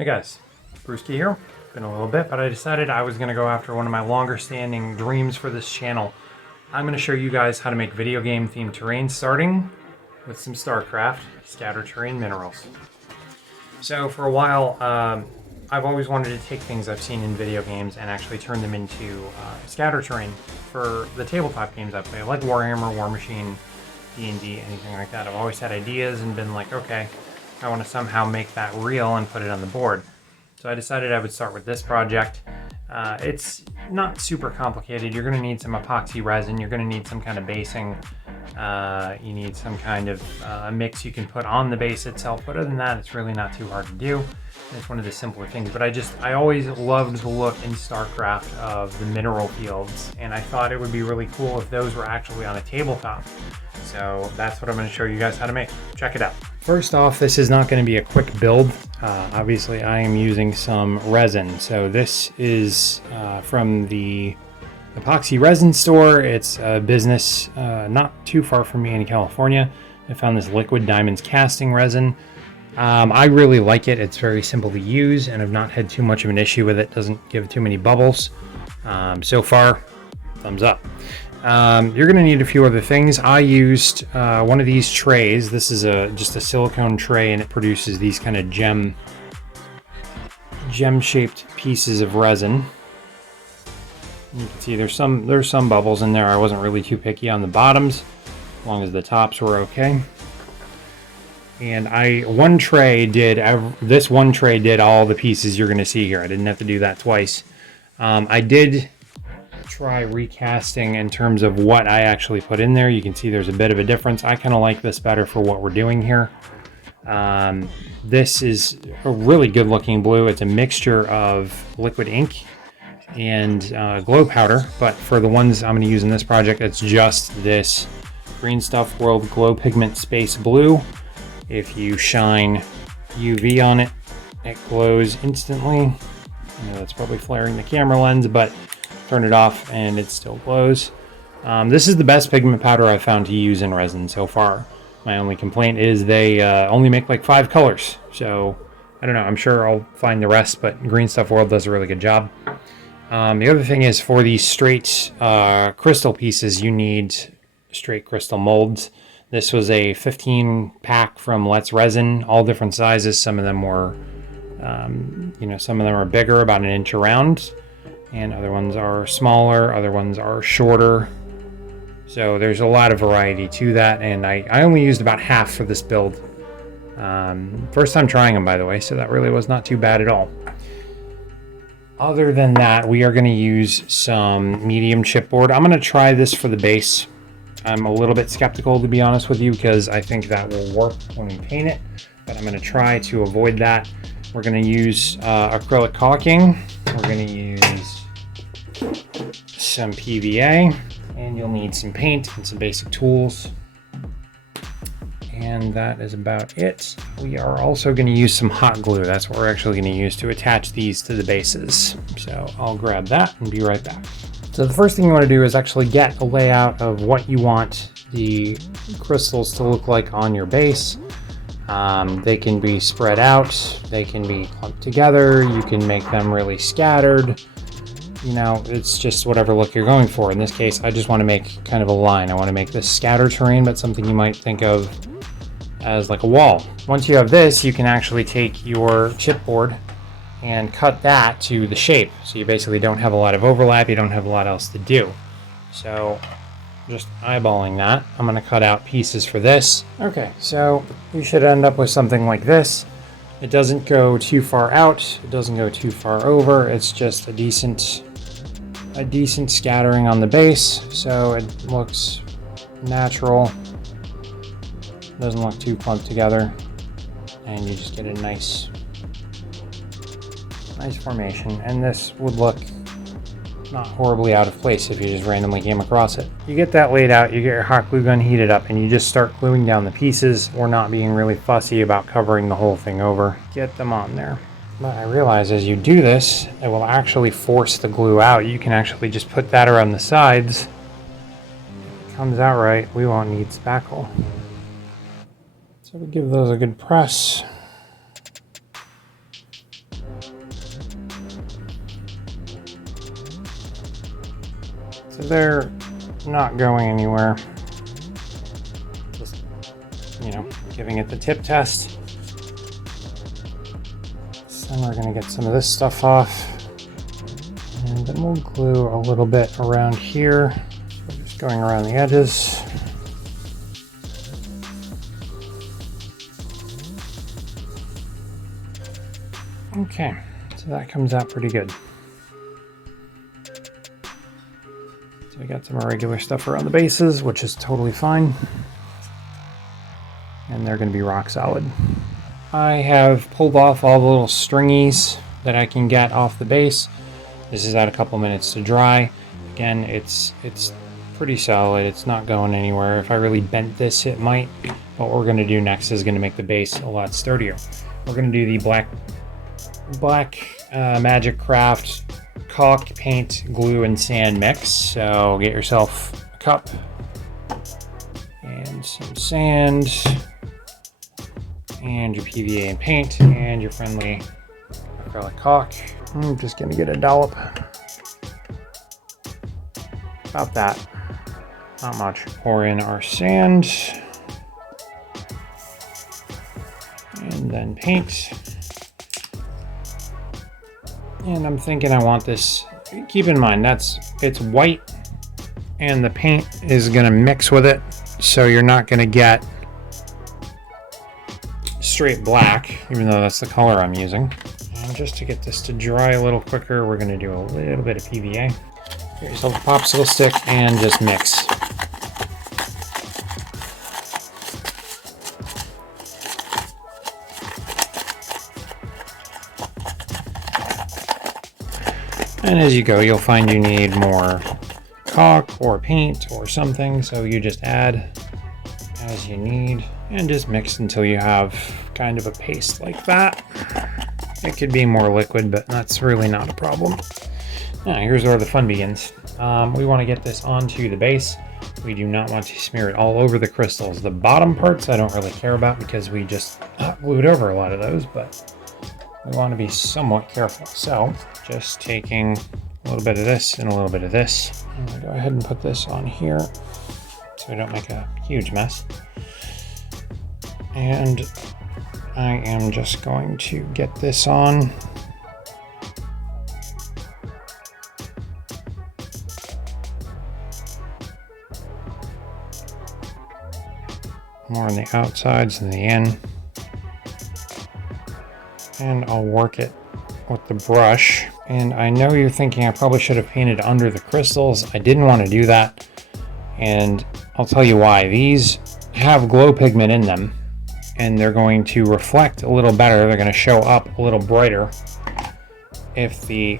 Hey guys, Brewski here. Been a little bit, but I decided I was going to go after one of my longer standing dreams for this channel. I'm going to show you guys how to make video game themed terrain, starting with some StarCraft scatter terrain minerals. So for a while, I've always wanted to take things I've seen in video games and actually turn them into scatter terrain for the tabletop games I play, like Warhammer, War Machine, D&D, anything like that. I've always had ideas and been like, okay, I want to somehow make that real and put it on the board. So I decided I would start with this project. It's not super complicated. You're going to need some epoxy resin. You're going to need some kind of basing. You need some kind of mix you can put on the base itself. But other than that, it's really not too hard to do. It's one of the simpler things. But I always loved the look in StarCraft of the mineral fields. And I thought it would be really cool if those were actually on a tabletop. So that's what I'm going to show you guys how to make. Check it out. First off, this is not going to be a quick build. Obviously, I am using some resin. So this is from the epoxy resin store. It's a business not too far from me in California. I found this liquid diamonds casting resin. I really like it. It's very simple to use, and I've not had too much of an issue with it. Doesn't give too many bubbles. So far, thumbs up. You're going to need a few other things. I used one of these trays. This is just a silicone tray, and it produces these kind of gem-shaped pieces of resin. You can see there's some bubbles in there. I wasn't really too picky on the bottoms, as long as the tops were okay. And this one tray did all the pieces you're going to see here. I didn't have to do that twice. I did try recasting in terms of what I actually put in there. You can see there's a bit of a difference. I kind of like this better for what we're doing here. This is a really good looking blue. It's a mixture of liquid ink and glow powder, but for the ones I'm going to use in this project, it's just this Green Stuff World Glow Pigment Space Blue. If you shine UV on it, it glows instantly. I know that's probably flaring the camera lens, but turn it off and it still glows. This is the best pigment powder I've found to use in resin so far. My only complaint is they only make like 5 colors. So I don't know, I'm sure I'll find the rest, but Green Stuff World does a really good job. The other thing is, for these straight crystal pieces, you need straight crystal molds. This was a 15 pack from Let's Resin, all different sizes. Some of them were, some of them are bigger, about 1 inch around, and other ones are smaller, other ones are shorter. So there's a lot of variety to that, and I only used about half for this build. First time trying them, by the way, so that really was not too bad at all. Other than that, we are going to use some medium chipboard. I'm going to try this for the base. I'm a little bit skeptical, to be honest with you, because I think that will work when we paint it, but I'm going to try to avoid that. We're going to use acrylic caulking. We're going to use some PVA, and you'll need some paint and some basic tools. And that is about it. We are also going to use some hot glue. That's what we're actually going to use to attach these to the bases. So I'll grab that and be right back. So the first thing you want to do is actually get a layout of what you want the crystals to look like on your base. They can be spread out, they can be clumped together, you can make them really scattered. You know, it's just whatever look you're going for. In this case, I just want to make kind of a line. I want to make this scatter terrain, but something you might think of as like a wall. Once you have this, you can actually take your chipboard and cut that to the shape. So you basically don't have a lot of overlap, you don't have a lot else to do. So just eyeballing that, I'm going to cut out pieces for this. Okay, so you should end up with something like this. It doesn't go too far out, it doesn't go too far over, it's just a decent scattering on the base, so it looks natural. Doesn't look too clumped together, and you just get a nice formation. And this would look not horribly out of place if you just randomly came across it. You get that laid out, you get your hot glue gun heated up, and you just start gluing down the pieces. We're not being really fussy about covering the whole thing over. Get them on there. But I realize as you do this, it will actually force the glue out. You can actually just put that around the sides. If it comes out right, we won't need spackle. So we give those a good press. So they're not going anywhere. Just, you know, giving it the tip test. So then we're gonna get some of this stuff off. And then we'll glue a little bit around here. So just going around the edges. Okay, so that comes out pretty good. So we got some irregular stuff around the bases, which is totally fine. And they're going to be rock solid. I have pulled off all the little stringies that I can get off the base. This is at a couple minutes to dry. Again, it's pretty solid. It's not going anywhere. If I really bent this, it might. But what we're going to do next is going to make the base a lot sturdier. We're going to do the black Magic Craft caulk, paint, glue, and sand mix. So get yourself a cup and some sand and your PVA and paint and your friendly acrylic caulk. I'm just gonna get a dollop. About that. Not much. Pour in our sand and then paint. And I'm thinking I want this, keep in mind it's white and the paint is gonna mix with it, so you're not gonna get straight black, even though that's the color I'm using. And just to get this to dry a little quicker, we're gonna do a little bit of PVA. Get yourself a popsicle stick and just mix. And as you go, you'll find you need more caulk or paint or something, so you just add as you need and just mix until you have kind of a paste like that. It could be more liquid, but that's really not a problem. Now, here's where the fun begins. We want to get this onto the base. We do not want to smear it all over the crystals. The bottom parts I don't really care about because we just glued over a lot of those, but we want to be somewhat careful. So just taking a little bit of this and a little bit of this. I'm going to go ahead and put this on here so we don't make a huge mess. And I am just going to get this on. More on the outsides than the in. And I'll work it with the brush. And I know you're thinking I probably should have painted under the crystals. I didn't want to do that. And I'll tell you why. These have glow pigment in them, and they're going to reflect a little better. They're going to show up a little brighter if the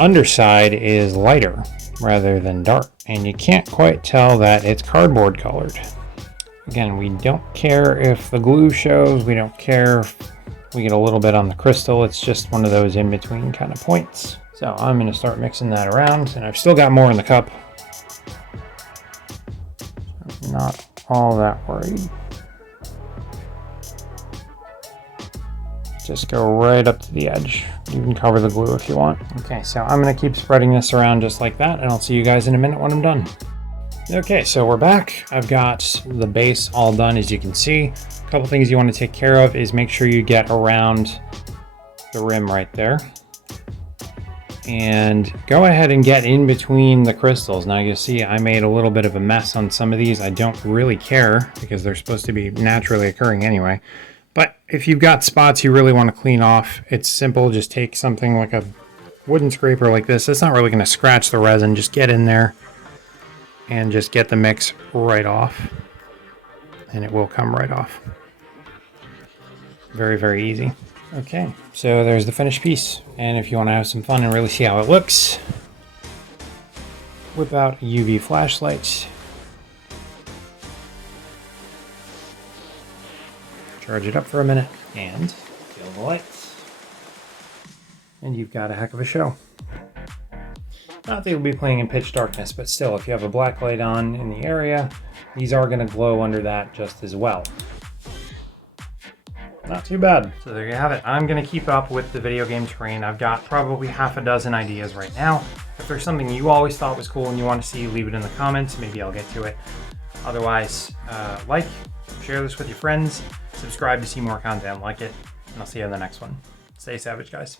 underside is lighter rather than dark. And you can't quite tell that it's cardboard colored. Again, we don't care if the glue shows. We don't care if we get a little bit on the crystal. It's just one of those in-between kind of points. So I'm going to start mixing that around, and I've still got more in the cup. I'm not all that worried. Just go right up to the edge. You can cover the glue if you want. Okay, so I'm going to keep spreading this around just like that, and I'll see you guys in a minute when I'm done. Okay, so we're back. I've got the base all done, as you can see. A couple things you want to take care of is make sure you get around the rim right there. And go ahead and get in between the crystals. Now you'll see I made a little bit of a mess on some of these. I don't really care because they're supposed to be naturally occurring anyway. But if you've got spots you really want to clean off, it's simple. Just take something like a wooden scraper like this. It's not really going to scratch the resin. Just get in there and just get the mix right off. And it will come right off. Very, very easy. Okay, so there's the finished piece. And if you want to have some fun and really see how it looks, whip out a UV flashlight. Charge it up for a minute and kill the lights. And you've got a heck of a show. Not that you'll be playing in pitch darkness, but still, if you have a black light on in the area, these are going to glow under that just as well. Not too bad. So there you have it. I'm going to keep up with the video game terrain. I've got probably half a dozen ideas right now. If there's something you always thought was cool and you want to see, leave it in the comments. Maybe I'll get to it. Otherwise, like, share this with your friends, subscribe to see more content like it, and I'll see you in the next one. Stay savage, guys.